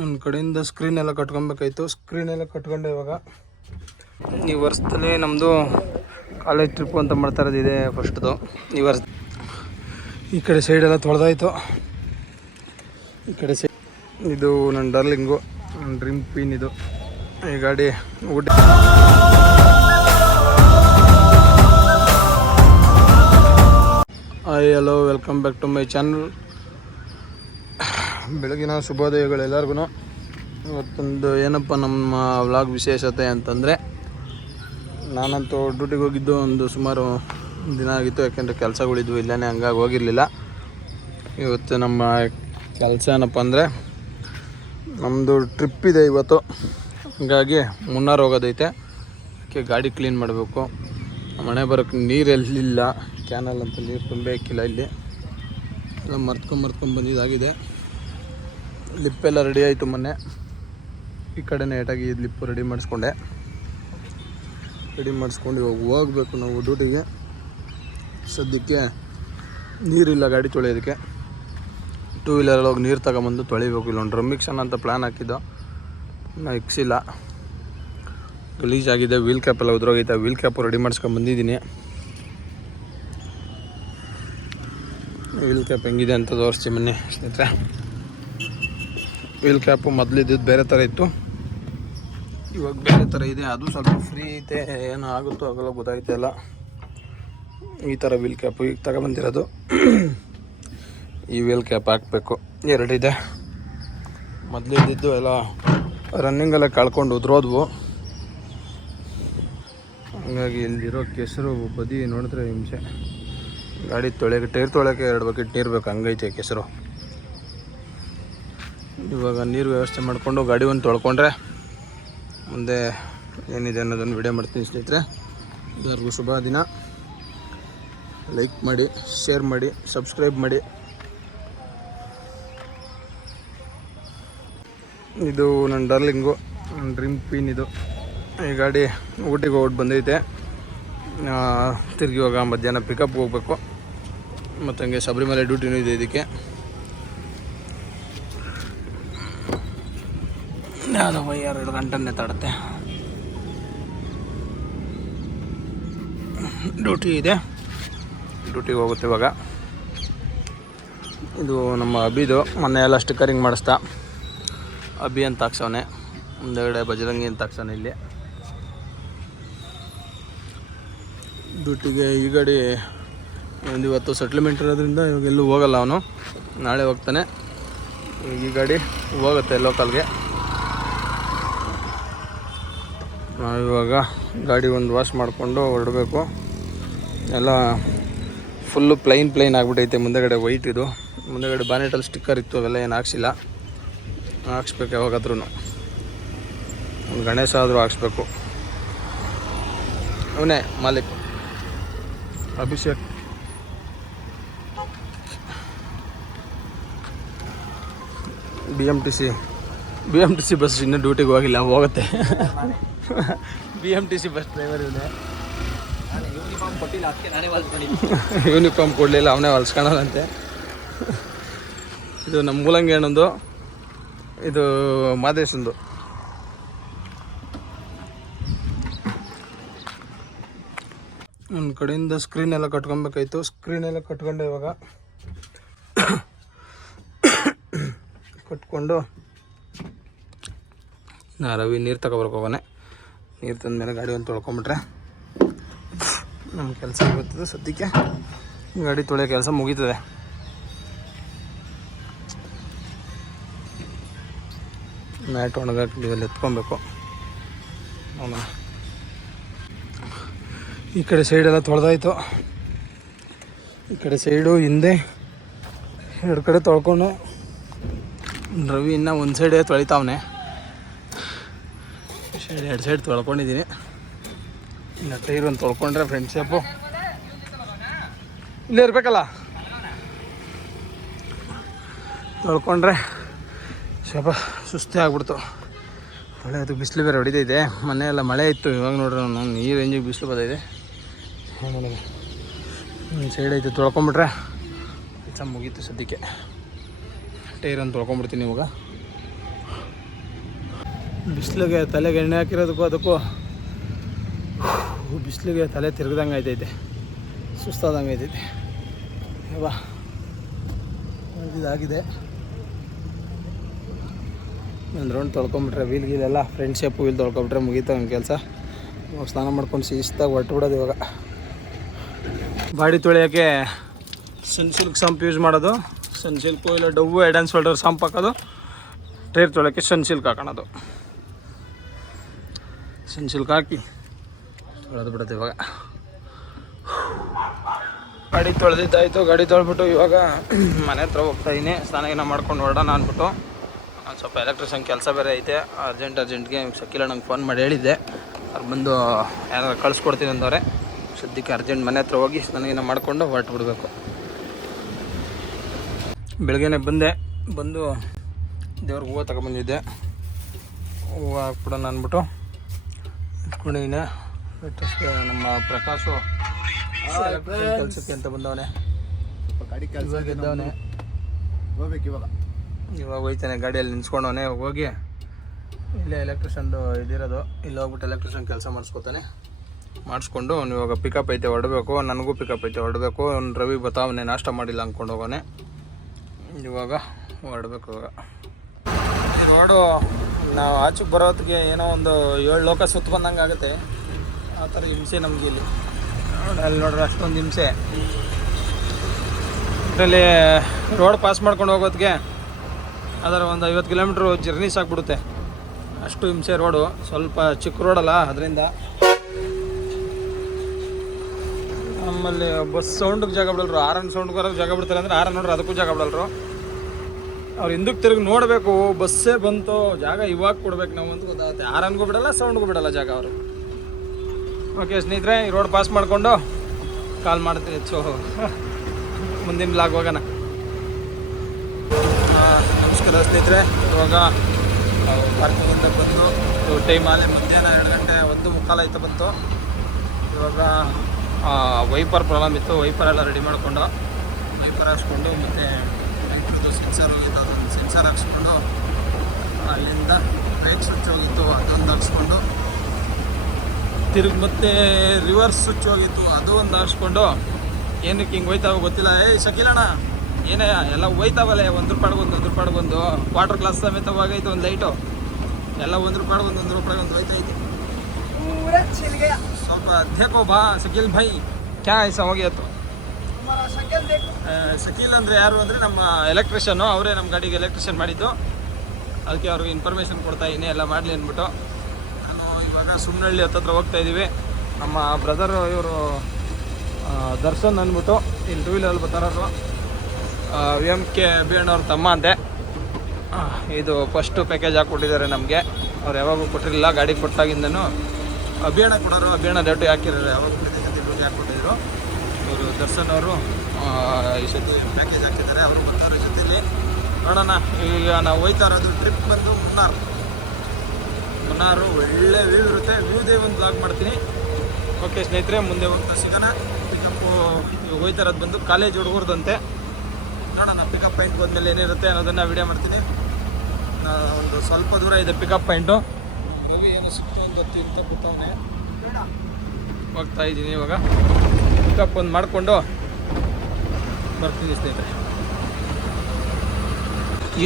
ಒಂದು ಕಡೆಯಿಂದ ಸ್ಕ್ರೀನ್ ಎಲ್ಲ ಕಟ್ಕೊಬೇಕಾಯ್ತು. ಸ್ಕ್ರೀನ್ ಎಲ್ಲ ಕಟ್ಕೊಂಡೆ ಇವಾಗ. ಈ ವರ್ಷದಲ್ಲಿ ನಮ್ಮದು ಕಾಲೇಜ್ ಟ್ರಿಪ್ಪು ಅಂತ ಮಾಡ್ತಾ ಇರೋದು ಇದೆ ಫಸ್ಟ್ದು ಈ ವರ್ಷ ಈ ಕಡೆ ಸೈಡ್ ಎಲ್ಲ ತೊಳೆದಾಯ್ತು. ಈ ಕಡೆ ಸೈಡ್ ಇದು ನನ್ನ ಡಾರ್ಲಿಂಗು ನನ್ನ ಡ್ರೀಮ್ ಪೀನ್ ಇದು. ಈ ಗಾಡಿ ಊಟ hi hello welcome back to my channel ಬೆಳಗಿನ ಶುಭೋದಯಗಳು ಎಲ್ಲರಿಗೂ ಇವತ್ತೊಂದು ಏನಪ್ಪ ನಮ್ಮ ವ್ಲಾಗ್ ವಿಶೇಷತೆ ಅಂತಂದರೆ, ನಾನಂತೂ ಡ್ಯೂಟಿಗೆ ಹೋಗಿದ್ದು ಒಂದು ಸುಮಾರು ದಿನ ಆಗಿತ್ತು, ಯಾಕೆಂದರೆ ಕೆಲಸಗಳಿದ್ವು ಇಲ್ಲೇ ಹಂಗಾಗಿ ಹೋಗಿರಲಿಲ್ಲ. ಇವತ್ತು ನಮ್ಮ ಕೆಲಸ ಏನಪ್ಪ ಅಂದರೆ ನಮ್ಮದು ಟ್ರಿಪ್ ಇದೆ ಇವತ್ತು. ಹಂಗಾಗಿ ಮುನ್ನಾರು ಹೋಗೋದೈತೆ. ಅದಕ್ಕೆ ಗಾಡಿ ಕ್ಲೀನ್ ಮಾಡಬೇಕು. ಮನೆ ಬರೋಕ್ಕೆ ನೀರು ಎಲ್ಲಿಲ್ಲ. ಕ್ಯಾನಲ್ ಅಂತ ನೀರು ತುಂಬಬೇಕಿಲ್ಲ ಇಲ್ಲಿ. ಎಲ್ಲ ಮರ್ತ್ಕೊಂಡು ಮರ್ತ್ಕೊಂಡು ಬಂದಿದ್ದಾಗಿದೆ. ಲಿಪ್ಪೆಲ್ಲ ರೆಡಿ ಆಯಿತು ಮೊನ್ನೆ. ಈ ಕಡೆ ನೀಟಾಗಿ ಲಿಪ್ಪು ರೆಡಿ ಮಾಡಿಸ್ಕೊಂಡೆ. ರೆಡಿ ಮಾಡಿಸ್ಕೊಂಡು ಇವಾಗ ಹೋಗ್ಬೇಕು ನಾವು ಡ್ಯೂಟಿಗೆ. ಸದ್ಯಕ್ಕೆ ನೀರಿಲ್ಲ ಗಾಡಿ ತೊಳೆಯೋದಕ್ಕೆ. ಟೂ ವೀಲರಲ್ಲಿ ಹೋಗಿ ನೀರು ತಗೊಂಬಂದು ತೊಳಿಬೇಕು. ಇಲ್ಲೊಂದು ಡ್ರಮ್ಮಿಕ್ಷನ್ ಅಂತ ಪ್ಲ್ಯಾನ್ ಹಾಕಿದ್ದು. ನಾ ಇಕ್ಸಿಲ್ಲ ಗಲೀಜಾಗಿದೆ ವೀಲ್ ಕ್ಯಾಪ್ ಎಲ್ಲ ಉದ್ರೋಗೈತೆ. ವೀಲ್ ಕ್ಯಾಪು ರೆಡಿ ಮಾಡಿಸ್ಕೊಂಡು ಬಂದಿದ್ದೀನಿ. ವೀಲ್ ಕ್ಯಾಪ್ ಹೆಂಗಿದೆ ಅಂತ ತೋರಿಸ್ತೀನಿ ಮೊನ್ನೆ ಸ್ನೇಹಿತರೆ. ವೀಲ್ ಕ್ಯಾಪು ಮೊದಲಿದ್ದು ಬೇರೆ ಥರ ಇತ್ತು. ಇವಾಗ ಬೇರೆ ಥರ ಇದೆ. ಅದು ಸ್ವಲ್ಪ ಫ್ರೀ ಐತೆ. ಏನು ಆಗುತ್ತೋ ಆಗಲ್ಲ ಎಲ್ಲ ಈ ಥರ ವೀಲ್ ಕ್ಯಾಪು ಈಗ ತಗೊಬಂದಿರೋದು. ಈ ವೀಲ್ ಕ್ಯಾಪ್ ಹಾಕಬೇಕು. ಎರಡಿದೆ. ಮೊದಲಿದ್ದು ಎಲ್ಲ ರನ್ನಿಂಗೆಲ್ಲ ಕಳ್ಕೊಂಡು ಉದ್ರೋದ್ವು. ಹಂಗಾಗಿ ಇಲ್ಲಿರೋ ಕೆಸರು ಬದಿ ನೋಡಿದ್ರೆ ಹಿಂಸೆ. ಗಾಡಿ ತೊಳೆಯೋಕೆ ಟೈರ್ ತೊಳೆಯೋಕೆ ಎರಡು ಬಕೆಟ್ ನೀರು ಬೇಕು. ಹಂಗೈತೆ ಕೆಸರು. ಇವಾಗ ನೀರು ವ್ಯವಸ್ಥೆ ಮಾಡಿಕೊಂಡು ಗಾಡಿ ಒಂದು ತೊಳ್ಕೊಂಡ್ರೆ ಮುಂದೆ ಏನಿದೆ ಅನ್ನೋದನ್ನು ವಿಡಿಯೋ ಮಾಡ್ತೀನಿ ಸ್ನೇಹಿತರೆ. ಎಲ್ಲರಿಗೂ ಶುಭ ದಿನ. ಲೈಕ್ ಮಾಡಿ ಶೇರ್ ಮಾಡಿ ಸಬ್ಸ್ಕ್ರೈಬ್ ಮಾಡಿ. ಇದು ನನ್ನ ಡಾರ್ಲಿಂಗು ನನ್ನ ಡ್ರೀಮ್ ಪೀನ್ ಇದು. ಈ ಗಾಡಿ ಊಟಿಗೆ ಹೋಗ್ಬಿಟ್ಟು ಬಂದೈತೆ. ತಿರ್ಗಿ ಇವಾಗ ಮಧ್ಯಾಹ್ನ ಪಿಕಪ್ಗೆ ಹೋಗ್ಬೇಕು. ಮತ್ತು ಹಂಗೆ ಶಬರಿಮಲೆ ಡ್ಯೂಟಿನೂ ಇದೆ ಇದಕ್ಕೆ. ಯಾವುದೋ ಎರಡು ಗಂಟನ್ನೇ ತಡುತ್ತೆ. ಡ್ಯೂಟಿ ಇದೆ. ಡ್ಯೂಟಿಗೆ ಹೋಗುತ್ತೆ ಇವಾಗ. ಇದು ನಮ್ಮ ಅಬಿದು ಮೊನ್ನೆ ಎಲ್ಲ ಸ್ಟಿಕ್ಕರಿಂಗ್ ಮಾಡಿಸ್ತಾ. ಅಬಿ ಅಂತ ಹಾಕ್ಸವನೆ. ಮುಂದೆಗಡೆ ಬಜರಂಗಿ ಅಂತ ಹಾಕ್ಸವನೆ ಇಲ್ಲಿ. ಡ್ಯೂಟಿಗೆ ಈ ಗಾಡಿ ಒಂದು ಇವತ್ತು ಸೆಟ್ಲ್ಮೆಂಟ್ ಇರೋದ್ರಿಂದ ಇವಾಗ ಎಲ್ಲೂ ಹೋಗಲ್ಲ ಅವನು. ನಾಳೆ ಹೋಗ್ತಾನೆ. ಈ ಗಾಡಿ ಹೋಗುತ್ತೆ ಲೋಕಲ್ಗೆ ನಾವು ಇವಾಗ ಗಾಡಿ ಒಂದು ವಾಶ್ ಮಾಡಿಕೊಂಡು ಹೊರಡಬೇಕು. ಎಲ್ಲ ಫುಲ್ಲು ಪ್ಲೈನ್ ಪ್ಲೈನ್ ಆಗಿಬಿಟ್ಟೈತೆ ಮುಂದೆಗಡೆ ವೈಟ್ ಇದು. ಮುಂದೆಗಡೆ ಬಾನೆಟಲ್ಲಿ ಸ್ಟಿಕ್ಕರ್ ಇತ್ತು, ಅವೆಲ್ಲ ಏನು ಹಾಕ್ಸಿಲ್ಲ. ಹಾಕ್ಸ್ಬೇಕು ಯಾವಾಗಾದ್ರೂ ಒಂದು ಗಣೇಶ ಆದರೂ ಹಾಕ್ಸ್ಬೇಕು. ಅವನೇ Malik. Abhishek. B M T C B M T C bus ಇನ್ನೂ ಡ್ಯೂಟಿಗೆ ಹೋಗಿಲ್ಲ ಹೋಗುತ್ತೆ. B M T C bus driver ಇದೆ ಯೂನಿಫಾರ್ಮ್ ಕೊಡಲಿಲ್ಲ ಅವನೇ ಹೊಲ್ಸ್ಕೊಳ್ಳೋದಂತೆ ಇದು ನಮ್ಮ ಮೂಲಂಗಿ ಹಣ್ಣೊಂದು ಇದು ಮಾದೇಶಂದು. ನನ್ನ ಕಡೆಯಿಂದ ಸ್ಕ್ರೀನ್ ಎಲ್ಲ ಕಟ್ಕೊಬೇಕಾಯ್ತು. ಸ್ಕ್ರೀನ್ ಎಲ್ಲ ಕಟ್ಕೊಂಡೆ ಇವಾಗ. ಕಟ್ಕೊಂಡು ನಾ ರವಿ ನೀರು ಹೋಗೋನೆ ನೀರು ತಂದಮೇಲೆ ಗಾಡಿ ಒಂದು ತೊಳ್ಕೊಂಬಿಟ್ರೆ ನಮ್ಮ ಕೆಲಸ ಆಗುತ್ತದೆ ಸದ್ಯಕ್ಕೆ. ಗಾಡಿ ತೊಳೆಯೋ ಕೆಲಸ ಮುಗೀತದೆ. ಮ್ಯಾಟ್ ಒಣಗಾಕಿ ಇವೆಲ್ಲ ಎತ್ಕೊಬೇಕು. ಅವನ. ಈ ಕಡೆ ಸೈಡೆಲ್ಲ ತೊಳೆದಾಯ್ತು. ಈ ಕಡೆ ಸೈಡು ಹಿಂದೆ ಎರಡು ಕಡೆ ತೊಳ್ಕೊಂಡು ರವಿ ಇನ್ನೂ ಒಂದು ಸೈಡೇ ತೊಳಿತಾವನೆ. ಎರಡು ಸೈಡ್ ತೊಳ್ಕೊಂಡಿದ್ದೀನಿ. ಇನ್ನು ಟೈರ್ ಒಂದು ತೊಳ್ಕೊಂಡ್ರೆ ಫ್ರೆಂಡ್ಶಿಪ್ಪು ಶೇಪು ಇಲ್ಲೇ ಇರಬೇಕಲ್ಲ? ತೊಳ್ಕೊಂಡ್ರೆ ಸ್ವಲ್ಪ ಸುಸ್ತಿ ಆಗ್ಬಿಡ್ತು. ಮಳೆ ಅದು ಬಿಸಿಲು ಬೇರೆ ಹೊಡಿತೈತೆ. ಮೊನ್ನೆ ಎಲ್ಲ ಮಳೆ ಇತ್ತು, ಇವಾಗ ನೋಡ್ರಿ ನಾನು ಈ ರೇಂಜಿಗೆ ಬಿಸಿಲು ಬರ್ತೈತೆ. ಒಂದು ಸೈಡ್ ಐತೆ, ತೊಳ್ಕೊಂಬಿಟ್ರೆ ಕೆಲಸ ಮುಗೀತು ಸದ್ಯಕ್ಕೆ. ಟೈರ್ ಒಂದು ತೊಳ್ಕೊಂಬಿಡ್ತೀನಿ ಇವಾಗ. ಬಿಸಿಲಿಗೆ ತಲೆಗೆ ಎಣ್ಣೆ ಹಾಕಿರೋದಕ್ಕೂ ಅದಕ್ಕೂ ಬಿಸಿಲಿಗೆ ತಲೆ ತಿರ್ಗ್ದಂಗೆ ಆಯ್ತೈತೆ. ಸುಸ್ತಾದಂಗೆ ಆಯ್ತೈತೆ. ಇದಾಗಿದೆ ಒಂದು ರೌಂಡ್ ತೊಳ್ಕೊಂಬಿಟ್ರೆ, ವೀಲ್ ಗೀಲೆಲ್ಲ ಫ್ರೆಂಡ್ ಶೇಪ್ ವೀಲ್ ತೊಳ್ಕೊಬಿಟ್ರೆ ಮುಗೀತು ನನ್ನ ಕೆಲಸ. ಇವಾಗ ಸ್ನಾನ ಮಾಡ್ಕೊಂಡು ಶಿಸ್ತಾಗಿ ಹೊಟ್ಟು ಬಿಡೋದು ಇವಾಗ. ಬಾಡಿ ತೊಳೆಯೋಕ್ಕೆ ಸನ್ಸಿಲ್ಕ್ ಸಂಪ್ ಯೂಸ್ ಮಾಡೋದು. ಸನ್ಸಿಲ್ಕು ಇಲ್ಲ Dove head and shoulder shampoo ಹಾಕೋದು. ಟೈರ್ ತೊಳೆಯೋಕ್ಕೆ ಸನ್ಸಿಲ್ಕ್ ಹಾಕೋಣದು. ಸನ್ಸಿಲ್ಕ್ ಹಾಕಿ ತೊಳೆದು ಬಿಡುತ್ತೆ ಇವಾಗ. ಗಾಡಿ ತೊಳೆದಿದ್ದಾಯಿತು, ಗಾಡಿ ತೊಳೆದ್ಬಿಟ್ಟು ಇವಾಗ ಮನೆ ಹತ್ರ ಹೋಗ್ತಾ ಇದ್ದೀನಿ ಸ್ನಾನ ಗೀನ ಮಾಡ್ಕೊಂಡು ಹೊರಡೋಣ ಅಂದ್ಬಿಟ್ಟು. ಸ್ವಲ್ಪ ಎಲೆಕ್ಟ್ರಿಷನ್ ಕೆಲಸ ಬೇರೆ ಐತೆ. ಅರ್ಜೆಂಟ್, ಅರ್ಜೆಂಟ್ಗೆ ಸಕ್ಕಿಲ್ಲ ನಂಗೆ ಫೋನ್ ಮಾಡಿ ಹೇಳಿದ್ದೆ. ಅವ್ರು ಬಂದು ಯಾರು ಕಳಿಸ್ಕೊಡ್ತೀನಿ ಅಂದವ್ರೆ. ಸದ್ಯಕ್ಕೆ ಅರ್ಜೆಂಟ್ ಮನೆ ಹತ್ರ ಹೋಗಿ ಸ್ನಾನ ಮಾಡ್ಕೊಂಡು ಮಾಡಿಕೊಂಡು ಹೊರಟು ಬಿಡಬೇಕು ಬೆಳಗ್ಗೆನೆ ಬಂದೆ. ಬಂದು ದೇವ್ರಿಗೆ ಹೂವು ತಗೊಂಬಂದಿದ್ದೆ. ಹೂವು ಹಾಕ್ಬಿಡೋಣ ಅಂದ್ಬಿಟ್ಟು ಇಟ್ಕೊಂಡಿದ್ದೀನಿ ಲೇಟೆಸ್ಟ್ ನಮ್ಮ ಪ್ರಕಾಶು ಕೆಲಸಕ್ಕೆ ಅಂತ ಬಂದವನೆ. ಗಾಡಿ ಇವಾಗ ಎದ್ದವನೆ ಹೋಗ್ಬೇಕು ಇವಾಗ. ಇವಾಗ ಹೋಯ್ತಾನೆ ಗಾಡಿಯಲ್ಲಿ ನಿನ್ಸ್ಕೊಂಡವನೆ ಹೋಗಿ. ಇಲ್ಲೇ ಎಲೆಕ್ಟ್ರಿಷನ್ದು ಇದಿರೋದು. ಇಲ್ಲಿ ಹೋಗ್ಬಿಟ್ಟು ಎಲೆಕ್ಟ್ರಿಷನ್ ಕೆಲಸ ಮಾಡಿಸ್ಕೊತಾನೆ. ಮಾಡಿಸ್ಕೊಂಡು ಅವ್ನು ಇವಾಗ ಪಿಕಪ್ ಐತೆ ಹೊಡಬೇಕು. ನನಗೂ ಪಿಕಪ್ ಐತೆ ಹೊಡಬೇಕು. ಅವ್ನು ರವಿ ಬತ್ತಾವನೆ ನಾಷ್ಟ ಮಾಡಿಲ್ಲ ಅಂದ್ಕೊಂಡು ಹೋಗೋನೆ ಇವಾಗ ಹೊರಡ್ಬೇಕು ಇವಾಗ. ರೋಡು ನಾವು ಆಚೆಗೆ ಬರೋತ್ತಿಗೆ ಏನೋ ಒಂದು ಏಳು ಲೋಕ ಸುತ್ತ ಬಂದಂಗೆ ಆಗುತ್ತೆ. ಆ ಥರ ಹಿಂಸೆ ನಮಗೆ ಇಲ್ಲಿ. ಅಲ್ಲಿ ನೋಡ್ರಿ ಅಷ್ಟೊಂದು ಹಿಂಸೆ. ಇದರಲ್ಲಿ ರೋಡ್ ಪಾಸ್ ಮಾಡ್ಕೊಂಡು ಹೋಗೋದಕ್ಕೆ ಅದರ ಒಂದು ಐವತ್ತು ಕಿಲೋಮೀಟ್ರ್ ಜರ್ನಿ ಸಾಕ್ಬಿಡುತ್ತೆ. ಅಷ್ಟು ಹಿಂಸೆ ರೋಡು. ಸ್ವಲ್ಪ ಚಿಕ್ಕ ರೋಡಲ್ಲ ಅದರಿಂದ. ನಮ್ಮಲ್ಲಿ ಬಸ್ ಸೌಂಡ್ಗೆ ಜಾಗ ಬಿಡಲ್ರು. ಆರನ್ ಸೌಂಡ್ಗೆ ಜಾಗ ಬಿಡ್ತಾರೆ ಅಂದರೆ ಆರನ್ ನೋಡ್ರಿ ಅದಕ್ಕೂ ಜಾಗ ಬಿಡಲ್ರು. ಅವ್ರು ಹಿಂದಕ್ಕೆ ತಿರುಗಿ ನೋಡಬೇಕು, ಬಸ್ಸೇ ಬಂತು, ಜಾಗ ಇವಾಗ ಕೊಡ್ಬೇಕು ನಾವು ಅಂತ ಗೊತ್ತಾಗುತ್ತೆ. ಆರನ್ಗೂ ಬಿಡಲ್ಲ, ಸೌಂಡ್ಗೂ ಬಿಡಲ್ಲ ಜಾಗ ಅವರು. ಓಕೆ ಸ್ನೇಹಿತರೆ, ಈ ರೋಡ್ ಪಾಸ್ ಮಾಡಿಕೊಂಡು ಕಾಲ್ ಮಾಡ್ತೀನಿ ಹೆಚ್ಚು ಮುಂದಿನ ಲಾಗ್ ಹೋಗೋಣ. ನಮಸ್ಕಾರ ಸ್ನೇಹಿತರೆ. ಇವಾಗ ಪಾರ್ಕಿಂಗಿಂದ ಬಂದು ಟೈಮ್ ಮಧ್ಯಾಹ್ನ ಎರಡು ಗಂಟೆ ಒಂದು ಮುಕ್ಕಾಲು ಆಯ್ತು ಬಂತು. ಇವಾಗ ವೈಪರ್ ಪ್ರಾಬ್ಲಮ್ ಇತ್ತು. ವೈಪರ್ ಎಲ್ಲ ರೆಡಿ ಮಾಡಿಕೊಂಡು ವೈಪರ್ ಹಾಕ್ಸ್ಕೊಂಡು ಮತ್ತು ಸೆನ್ಸರ್ ಹೋಗಿತ್ತು ಅದೊಂದು ಸೆನ್ಸರ್ ಹಾಕ್ಸ್ಕೊಂಡು ಅಲ್ಲಿಂದ ಬ್ರೇಕ್ ಸ್ವಿಚ್ ಹೋಗಿತ್ತು ಅದೊಂದು ಹಾಕ್ಸ್ಕೊಂಡು ತಿರುಗಿ ಮತ್ತೆ ರಿವರ್ಸ್ ಸ್ವಿಚ್ ಹೋಗಿತ್ತು ಅದು ಒಂದು ಹಾಕ್ಸ್ಕೊಂಡು ಏನಕ್ಕೆ ಹಿಂಗೆ ಹೋಯ್ತಾವ ಗೊತ್ತಿಲ್ಲ. ಏಯ್ ಶಕೀಲಣ್ಣ ಏನೇ ಎಲ್ಲ ಹೋಯ್ತಾವಲ್ಲೇ ಒಂದು ರೂಪಾಯಿ ಬಂದು ಒಂದು ರೂಪಾಯಿ ಬಂದು ವಾಟರ್ ಗ್ಲಾಸ್ ಸಮೇತ ಹೋಗೈತೆ ಒಂದು ಲೈಟು ಎಲ್ಲ ಒಂದು ರೂಪಾಯಿ ಒಂದು ಒಂದು ರೂಪಾಯಿ ಒಂದು ಹೋಯ್ತೈತೆ ಸ್ವಲ್ಪ ಅಧ್ಯಕ್ಷ ಬಾ ಶಕೀಲ್ ಭಾಯ್ ಕ್ಯಾ ಐಸಾ ಹೋಗಿ ಆಯ್ತು ಶಕೀಲ್ ಅಂದರೆ ಯಾರು ಅಂದರೆ ನಮ್ಮ ಎಲೆಕ್ಟ್ರಿಷಿಯನು ಅವರೇ ನಮ್ಮ ಗಾಡಿಗೆ ಎಲೆಕ್ಟ್ರಿಷಿಯನ್ ಮಾಡಿದ್ದು. ಅದಕ್ಕೆ ಅವ್ರಿಗೆ ಇನ್ಫಾರ್ಮೇಷನ್ ಕೊಡ್ತಾ ಇದ್ದೀನಿ ಎಲ್ಲ ಮಾಡಲಿ ಅಂದ್ಬಿಟ್ಟು. ನಾನು ಇವಾಗ ಸುಮ್ನಹಳ್ಳಿ ಹತ್ತತ್ರ ಹೋಗ್ತಾ ಇದ್ದೀವಿ ನಮ್ಮ ಬ್ರದರು ಇವರು ದರ್ಶನ್ ಅಂದ್ಬಿಟ್ಟು ಇಲ್ಲಿ ಟೂ ವೀಲರಲ್ಲಿ ಬರ್ತಾರಲ್ವ? ವಿ ಎಂ ಕೆ ಬಿ ಅಣ್ಣವ್ರ ತಮ್ಮ ಅಂತೆ. ಇದು ಫಸ್ಟು ಪ್ಯಾಕೇಜ್ ಹಾಕ್ಕೊಟ್ಟಿದ್ದಾರೆ ನಮಗೆ. ಅವ್ರು ಯಾವಾಗೂ ಕೊಟ್ಟಿರಲಿಲ್ಲ, ಗಾಡಿ ಕೊಟ್ಟಾಗಿಂದನೂ. ಅಭಿಯಾಣ ಕೊಡೋರು ಅಭಿಯಾಣ ಡೇಟು ಹಾಕಿರೋರು ಯಾವಾಗ ಇವರು ದರ್ಶನ್ ಅವರು ಈ ಸತಿ ಪ್ಯಾಕೇಜ್ ಹಾಕಿದ್ದಾರೆ. ಅವರು ಬಂದವರ ಜೊತೆಯಲ್ಲಿ ನೋಡೋಣ. ಈಗ ನಾವು ಹೋಯ್ತಾ ಇರೋದು ಟ್ರಿಪ್ ಬಂದು ಮುನ್ನಾರು. ಮುನ್ನಾರು ಒಳ್ಳೆ ವ್ಯೂ ಇರುತ್ತೆ. ವ್ಯೂದೇ ಒಂದು ಬ್ಲಾಗ್ ಮಾಡ್ತೀನಿ. ಓಕೆ ಸ್ನೇಹಿತರೆ, ಮುಂದೆ ಹೋಗ್ತಾ ಸಿಗೋಣ. ಪಿಕಪ್ಪು ಹೋಯ್ತಾ ಇರೋದು ಬಂದು ಕಾಲೇಜ್ ಹುಡುಗರ್ದಂತೆ. ನೋಡೋಣ ಪಿಕಪ್ ಪಾಯಿಂಟ್ ಬಂದಮೇಲೆ ಏನಿರುತ್ತೆ ಅನ್ನೋದನ್ನು ವಿಡಿಯೋ ಮಾಡ್ತೀನಿ. ಒಂದು ಸ್ವಲ್ಪ ದೂರ ಇದೆ ಪಿಕಪ್ ಪಾಯಿಂಟು ರವಿ ಏನು ಸಿಕ್ತು ಅಂತ ಗೊತ್ತಿ ಅಂತ ಕೂತವನೆ ಹೋಗ್ತಾ ಇದ್ದೀನಿ ಇವಾಗ. ಪಿಕಪ್ ಒಂದು ಮಾಡಿಕೊಂಡು ಬರ್ತೀನಿ ಸ್ನೇಹಿತರೆ.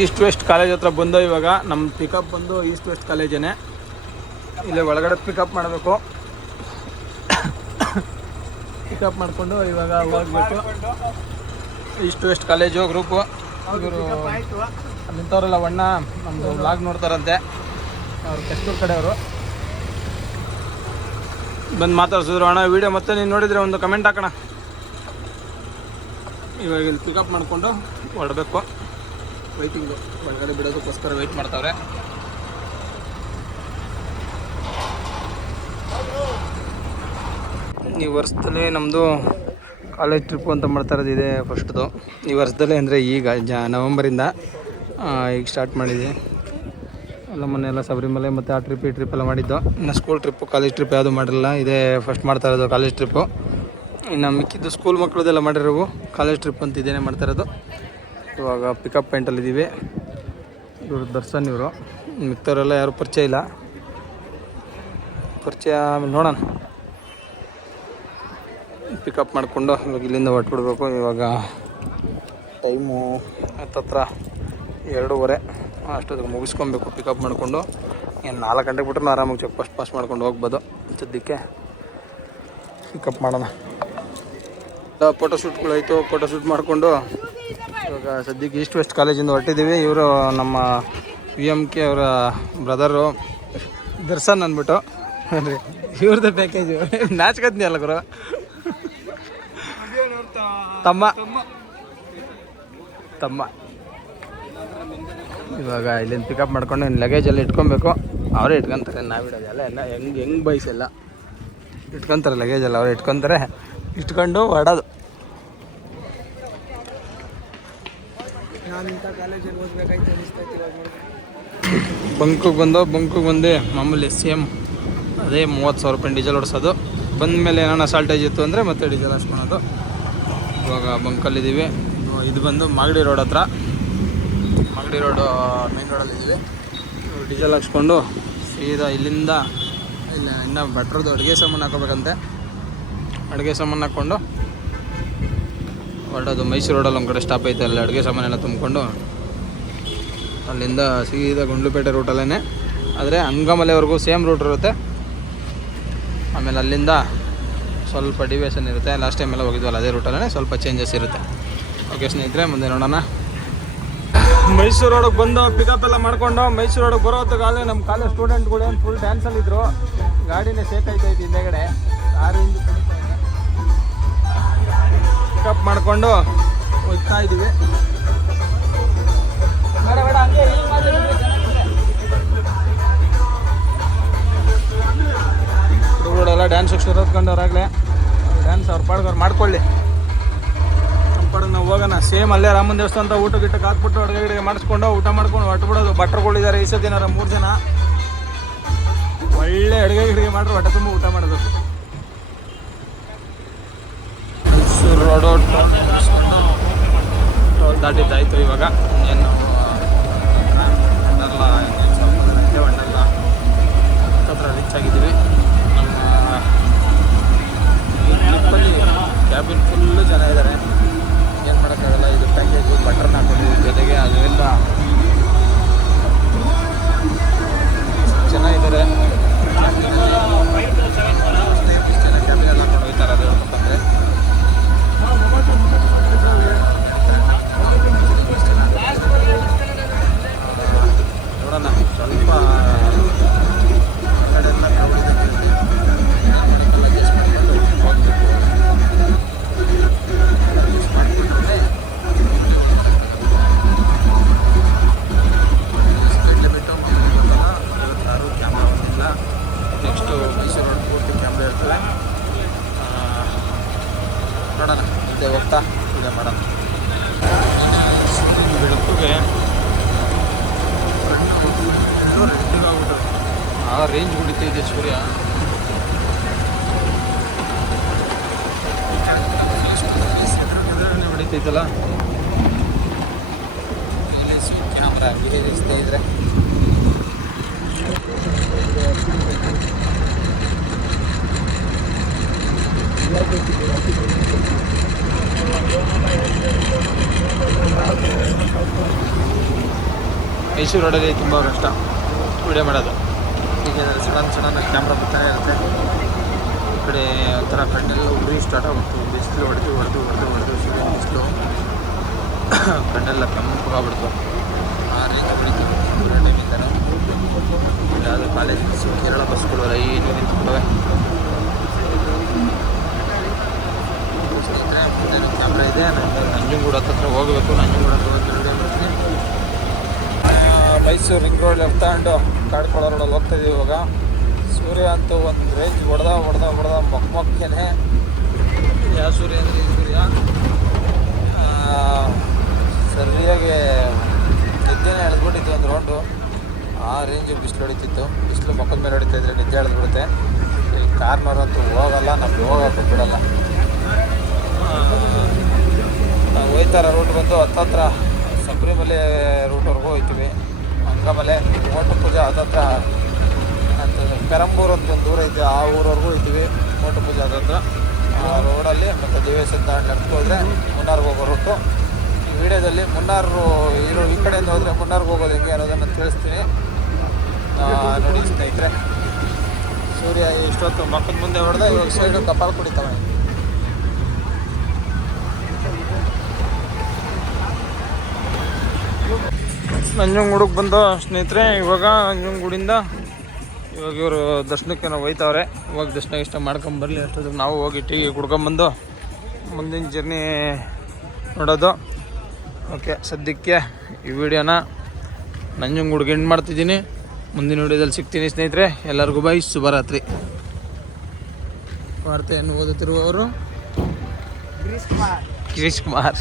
ಈಸ್ಟ್ ವೆಸ್ಟ್ ಕಾಲೇಜ್ ಹತ್ರ ಬಂದು ಇವಾಗ ನಮ್ಮ ಪಿಕಪ್ ಬಂದು ಈಸ್ಟ್ ವೆಸ್ಟ್ ಕಾಲೇಜೇನೆ ಇಲ್ಲೇ ಒಳಗಡೆ ಪಿಕಪ್ ಮಾಡಬೇಕು. ಪಿಕಪ್ ಮಾಡಿಕೊಂಡು ಇವಾಗ ಹೋಗ್ಬೇಕು. ಈಸ್ಟ್ ವೆಸ್ಟ್ ಕಾಲೇಜು ಗ್ರೂಪು ಇವರು ನಿಂತವರೆಲ್ಲ ಅಣ್ಣ ನಮ್ಮದು ವ್ಲಾಗ್ ನೋಡ್ತಾರಂತೆ. ಅವರು ಕೆಸ್ಟೂರು ಕಡೆಯವರು. ಬಂದು ಮಾತಾಡ್ಸಿದ್ರು. ಅಣ್ಣ ವಿಡಿಯೋ ಮತ್ತೆ ನೀನು ನೋಡಿದರೆ ಒಂದು ಕಮೆಂಟ್ ಹಾಕೋಣ. ಇವಾಗ ಇಲ್ಲಿ ಪಿಕಪ್ ಮಾಡಿಕೊಂಡು ಹೊರಡಬೇಕು. ವೈಟಿಂಗು ಒಳಗಡೆ ಬಿಡೋದಕ್ಕೋಸ್ಕರ ವೆಯ್ಟ್ ಮಾಡ್ತಾವ್ರೆ. ಈ ವರ್ಷದಲ್ಲಿ ನಮ್ಮದು ಕಾಲೇಜ್ ಟ್ರಿಪ್ಪು ಅಂತ ಮಾಡ್ತಾ ಇದೆ ಫಸ್ಟ್ದು ಈ ವರ್ಷದಲ್ಲಿ ಅಂದರೆ ಈಗ ಜ ನವಂಬರಿಂದ ಈಗ ಸ್ಟಾರ್ಟ್ ಮಾಡಿದ್ವಿ ಎಲ್ಲ ಮೊನ್ನೆ ಎಲ್ಲ ಸಬರಿಮಲೆ ಮತ್ತು ಆ ಟ್ರಿಪ್ ಈ ಟ್ರಿಪ್ ಎಲ್ಲ ಮಾಡಿದ್ದು. ಇನ್ನು ಸ್ಕೂಲ್ ಟ್ರಿಪ್ಪು ಕಾಲೇಜ್ ಟ್ರಿಪ್ ಯಾವುದು ಮಾಡಿರಲ್ಲ, ಇದೇ ಫಸ್ಟ್ ಮಾಡ್ತಾ ಇರೋದು ಕಾಲೇಜ್ ಟ್ರಿಪ್ಪು ಇನ್ನು ಮಿಕ್ಕಿದ್ದು ಸ್ಕೂಲ್ ಮಕ್ಕಳದೆಲ್ಲ ಮಾಡಿರೋವು ಕಾಲೇಜ್ ಟ್ರಿಪ್ ಅಂತ ಇದೇನೆ ಮಾಡ್ತಾ ಇರೋದು. ಇವಾಗ ಪಿಕಪ್ ಪಾಯಿಂಟಲ್ಲಿ ಇದ್ದೀವಿ ಇವರು ದರ್ಶನ್ ಇವರು. ಮಿಕ್ತವರೆಲ್ಲ ಯಾರು ಪರಿಚಯ ಇಲ್ಲ. ಪರಿಚಯ ಆಮೇಲೆ ನೋಡೋಣ. ಪಿಕಪ್ ಮಾಡಿಕೊಂಡು ಇವಾಗ ಇಲ್ಲಿಂದ ಹೊಟ್ಬಿಡ್ಬೇಕು ಇವಾಗ ಟೈಮು ಹತ್ತತ್ರ, ಎರಡೂವರೆ. ಅಷ್ಟೊತ್ತಿಗೆ ಮುಗಿಸ್ಕೊಬೇಕು ಪಿಕಪ್ ಮಾಡಿಕೊಂಡು. ಏನು ನಾಲ್ಕು ಗಂಟೆಗೆ ಬಿಟ್ಟರೆ ಆರಾಮಾಗಿ ಚೆಕ್ ಪೋಸ್ಟ್ ಪಾಸ್ ಮಾಡ್ಕೊಂಡು ಹೋಗ್ಬೋದು. ಸದ್ಯಕ್ಕೆ ಪಿಕಪ್ ಮಾಡೋಣ. ಫೋಟೋ ಫೋಟೋಶೂಟ್ ಫೋಟೋ ಶೂಟ್ ಮಾಡಿಕೊಂಡು. ಇವಾಗ ಸದ್ಯಕ್ಕೆ ಈಸ್ಟ್ ವೆಸ್ಟ್ ಕಾಲೇಜಿಂದ ಹೊರಟಿದ್ದೀವಿ. ಇವರು ನಮ್ಮ ವಿ ಎಂ ಕೆ ಅವರ ಬ್ರದರು ದರ್ಶನ್ ಅಂದ್ಬಿಟ್ಟು. ಅಂದರೆ ಇವ್ರದ್ದು ಪ್ಯಾಕೇಜು ನಾಚ್ಕತ್ನಿ ಅಲ್ಲ ಗುರು. ತಮ್ಮ. ತಮ್ಮ. ಇವಾಗ ಇಲ್ಲಿಂದ ಪಿಕಪ್ ಮಾಡ್ಕೊಂಡು ಇನ್ನು ಲಗೇಜ್ ಎಲ್ಲ ಇಟ್ಕೊಬೇಕು. ಅವರೇ ಇಟ್ಕೊಂತಾರೆ ನಾವಿಡೋದು ಎಲ್ಲ ಎಲ್ಲ ಹೆಂಗೆ ಹೆಂಗೆ ಬಯಸಲ್ಲ ಇಟ್ಕೊತಾರೆ ಲಗೇಜ್ ಎಲ್ಲ ಅವರೇ ಇಟ್ಕೊತಾರೆ. ಇಟ್ಕೊಂಡು ಹೊಡೋದು ಬಂಕಿಗೆ ಬಂದು ಬಂಕಿಗೆ ಬಂದು ಮಾಮೂಲಿ ಸೇಮ್ ಅದೇ ಮೂವತ್ತು ಸಾವಿರ ರೂಪಾಯಿ ಡೀಸೆಲ್ ಓಡಿಸೋದು. ಬಂದ ಮೇಲೆ ಏನಾನ ಸಾಲ್ಟೇಜ್ ಇತ್ತು ಅಂದರೆ ಮತ್ತೆ ಡೀಸೆಲ್ ಹಾಕ್ಸ್ಕೊಳೋದು ಇವಾಗ ಬಂಕಲ್ಲಿದ್ದೀವಿ. ಇದು ಬಂದು ಮಾಗಡಿ ರೋಡ್ ಹತ್ರ. ಮಾಗಡಿ ರೋಡು ಮೇನ್ ರೋಡಲ್ಲಿದ್ದೀವಿ ಡೀಸೆಲ್ ಹಾಕ್ಸ್ಕೊಂಡು ಸೀದಾ ಇಲ್ಲಿಂದ ಇಲ್ಲ ಇನ್ನು ಭಟ್ರದ್ದು ಅಡುಗೆ ಸಾಮಾನು ಹಾಕೋಬೇಕಂತೆ. ಅಡುಗೆ ಸಾಮಾನು ಹಾಕ್ಕೊಂಡು ಹೊರಡೋದು ಮೈಸೂರು ರೋಡಲ್ಲಿ ಒಂದು ಕಡೆ ಸ್ಟಾಪ್ ಐತೆ ಅಲ್ಲಿ ಅಡುಗೆ ಸಾಮಾನೆಲ್ಲ ತುಂಬಿಕೊಂಡು ಅಲ್ಲಿಂದ ಸೀದಾ ಗುಂಡ್ಲುಪೇಟೆ ರೂಟಲ್ಲೇ ಆದರೆ ಅಂಗಮಲೆವರೆಗೂ ಸೇಮ್ ರೂಟ್ ಇರುತ್ತೆ. ಆಮೇಲೆ ಅಲ್ಲಿಂದ ಸ್ವಲ್ಪ ಡಿವಿಯೇಷನ್ ಇರುತ್ತೆ. ಲಾಸ್ಟ್ ಟೈಮ್ ಎಲ್ಲ ಹೋಗಿದ್ವಲ್ಲ ಅದೇ ರೂಟಲ್ಲೇ ಸ್ವಲ್ಪ ಚೇಂಜಸ್ ಇರುತ್ತೆ. ಓಕೆ ಸ್ನೇಹಿತರೆ ಮುಂದೆ ನೋಡೋಣ. ಮೈಸೂರು ರೋಡಿಗೆ ಬಂದು ಪಿಕಪ್ ಎಲ್ಲ ಮಾಡ್ಕೊಂಡು ಮೈಸೂರು ರೋಡಿಗೆ ಬರೋ ಹೊತ್ತಿಗಾಗಲೇ ನಮ್ಮ ಕಾಲೇಜ್ ಸ್ಟೂಡೆಂಟ್ಗಳು ಏನು ಫುಲ್ ಡ್ಯಾನ್ಸಲ್ಲಿದ್ದರು ಗಾಡಿನೇ ಶೇಕ್ ಆಯ್ತೈತಿ ಹಿಂದೆಗಡೆ. ಕಾರು ಹಿಂದೆ ಪಿಕಪ್ ಮಾಡಿಕೊಂಡು ಹೋಗ್ತಾ ಇದ್ದೀವಿ. ಹುಡುಗರೆಲ್ಲ ಡ್ಯಾನ್ಸ್ ಶುರು ಹೊತ್ಕೊಂಡವ್ರಾಗಲೇ. ಡ್ಯಾನ್ಸ್ ಅವ್ರ ಪಾಡ್ದವ್ರು ಮಾಡ್ಕೊಳ್ಳಿ. ಹೋಗೋಣ ಸೇಮ್ ಅಲ್ಲೇ ರಾಮನ ದೇವಸ್ಥಾನ ಊಟ ಗಿಟ್ಟಕ್ಕೆ ಹಾಕ್ಬಿಟ್ಟು ಅಡುಗೆ ಗಿಡಗೆ ಮಾಡಿಸ್ಕೊಂಡು ಊಟ ಮಾಡ್ಕೊಂಡು ಹೊಟ್ಟು ಬಿಡೋದು ಭಟ್ರುಗಳಿದ್ದಾರೆ ಈ ಸತಿನಾರ ಮೂರು ಜನ. ಒಳ್ಳೆ ಅಡುಗೆ ಗಿಡಗೆ ಮಾಡ್ರೆ ಹೊಟ್ಟೆ ತುಂಬ ಊಟ ಮಾಡೋದು. ರೋಡು ಇವಾಗ. ಏನು ವಂಡರ್ಲ ವಂಡರ್ಲ ಹತ್ರ ರೀಚ್ ಆಗಿದ್ದೀವಿ. ನಮ್ಮ ಕ್ಯಾಬಿನ್ ಫುಲ್ಲು ಜನ ಇದ್ದಾರೆ ಪ್ಯಾಕೇಜು ಬಟರ್ನ ಹಾಕೊಂಡಿದ್ದೀವಿ ಜೊತೆಗೆ ಅದರಿಂದ ಇದ್ದಾರೆ ಜನ ಕ್ಯಾಬಿನೆಲ್ಲ ಹಾಕೊಂಡು ಹೋಗ್ತಾರೆ ಅದು ಹೇಳ್ಬೇಕಂದ್ರೆ ರೇಂಜ್ ಹೊಡಿತೈತೆ ಸೂರ್ಯ. ನಡೀತೈತಲ್ಲ ಹೊಡಿತೈತಲ್ಲ? ಕ್ಯಾಮ್ರಾ ಇದ್ರೆ ಮೈಸೂರು ರೋಡಲ್ಲಿ ತುಂಬ ಕಷ್ಟ. ವಿಡಿಯೋ ಮಾಡೋದು. ಈಗ ಸಡನ್ ಸಡನ್ ಕ್ಯಾಮ್ರಾ ಬರ್ತಾನೆ ಇರುತ್ತೆ ಈ ಕಡೆ ಒಂಥರ ಕಣ್ಣೆಲ್ಲ ಉರಿ ಸ್ಟಾರ್ಟ್ ಆಗ್ಬಿಡ್ತು ಬಿಸಿಲು ಹೊಡೆದು ಹೊಡೆದು ಹೊಡೆದು ಹೊಡೆದು ಸೂರ್ಯ ಬಿಸಿಲು. ಕಣ್ಣೆಲ್ಲ ಕೆಂಪಗಾಗ್ಬಿಡ್ತು ಆ ರೀತಿ ಹೊಡಿತು ಸೂರ್ಯ ಟೈಮಿಂದನೂ ಕಾಲೇಜ್ ಬಸ್ಸು ಕೇರಳ ಬಸ್ಗಳು ರೈಲು ನಿಂತ್ಕೊಂಡವೆ? ಸ್ನೇಹಿತರೆ, ಮುಂದೆ ಕ್ಯಾಮ್ರಾ ಇದೆ. ನಂಜನಗೂಡು ಹತ್ರ ಹೋಗಬೇಕು. ನಂಜನಗೂಡು ಹತ್ರ ಹೋಗಿ Mysore ring road left hand ಕಾಡ್ಕೊಳ್ಳೋ ರೋಡಲ್ಲಿ ಹೋಗ್ತಾ ಇದೀವಿ ಇವಾಗ. ಸೂರ್ಯ ಅಂತೂ ಒಂದು ರೇಂಜ್ ಹೊಡೆದ ಹೊಡೆದ ಹೊಡೆದ ಮಕ್ಕ ಮೊಕ್ಕೇನೆ. ಯಾವ ಸೂರ್ಯ ಅಂದರೆ ಈ ಸೂರ್ಯ? ಸರಿಯಾಗಿ ನಿದ್ದೆನೇ ಎಳೆದ್ಬಿಟ್ಟಿತ್ತು ಒಂದು ರೌಂಡು. ಆ ರೇಂಜು ಬಿಸಿಲು ಹೊಡಿತಿತ್ತು. ಬಿಸಿಲು ಮಕ್ಕದ ಮೇಲೆ ಹೊಡಿತಾ ಇದ್ರೆ ನಿದ್ದೆ ಎಳೆದ್ಬಿಡುತ್ತೆ. ಈ ಕಾರ್ನವ್ರಂತೂ ಹೋಗಲ್ಲ ನಮ್ಗೆ ಹೋಗೋಕ್ಕೆ ಬಿಡಲ್ಲ. ನಾವು ಹೋಯ್ತಾರ ರೂಟ್ ಬಂದು ಹತ್ತತ್ರ. ಸಬ್ರಿಮಲೆ ರೂಟ್ವರೆಗೂ ಹೋಯ್ತೀವಿ. ಮೋಟು ಪೂಜೆ ಅಂತ ಪೆರಂಬೂರು ಅಂತ ಒಂದು ದೂರ ಐತೆ ಆ ಊರವರೆಗೂ ಇದ್ದೀವಿ. ಮೋಟು ಪೂಜೆ ಆ ರೋಡಲ್ಲಿ ಮತ್ತು ದೇವೇಶ್ ಲೆಫ್ಟ್ ಹೋದರೆ ಮುನ್ನಾರ್ಗೆ ಹೋಗೋ ರೂಟು ಈ ವಿಡಿಯೋದಲ್ಲಿ ಮುನ್ನಾರು ಇರೋ ಈ ಕಡೆಯಿಂದ ಹೋದರೆ ಮುನ್ನಾರ್ಗೆ ಹೋಗೋದು ಹೆಂಗೆ ಅನ್ನೋದನ್ನು ತಿಳಿಸ್ತೀನಿ. ನೋಡಿ ಸ್ನೇಹಿತರೆ. ಸೂರ್ಯ ಇಷ್ಟೊತ್ತು ಮಕ್ಕಳ ಮುಂದೆ ಹೊಡೆದ, ಇವಾಗ ಸೈಡು ಕಪಾಲ್ ಕುಡಿತಾವೆ ನಂಜನಗೂಡಿಗೆ ಬಂದು ಸ್ನೇಹಿತರೆ ಇವಾಗ ನಂಜನಗೂಡಿಂದ ಇವಾಗ ಇವರು ದರ್ಶನಕ್ಕೆ ನಾವು ಹೋಯ್ತವ್ರೆ. ಇವಾಗ ದರ್ಶನ ಇಷ್ಟ ಮಾಡ್ಕೊಂಬರ್ಲಿ ಅಷ್ಟೊತ್ತಿಗೆ ನಾವು ಹೋಗಿ ಟೀ ಕುಡ್ಕೊಂಬಂದು ಮುಂದಿನ ಜರ್ನಿ ನೋಡೋದು. ಓಕೆ ಸದ್ಯಕ್ಕೆ ಈ ವಿಡಿಯೋನ ನಂಜನಗೂಡಿಗೆ ಎಂಡ್ ಮಾಡ್ತಿದ್ದೀನಿ. ಮುಂದಿನ ವಿಡಿಯೋದಲ್ಲಿ ಸಿಗ್ತೀನಿ ಸ್ನೇಹಿತರೆ. ಎಲ್ಲರಿಗೂ ಬಾಯ್ ಶುಭರಾತ್ರಿ. ವಾರ್ತೆಯನ್ನು ಓದುತ್ತಿರುವವರು ಗಿರೀಶ್ ಕುಮಾರ್. ಗಿರೀಶ್ ಕುಮಾರ್.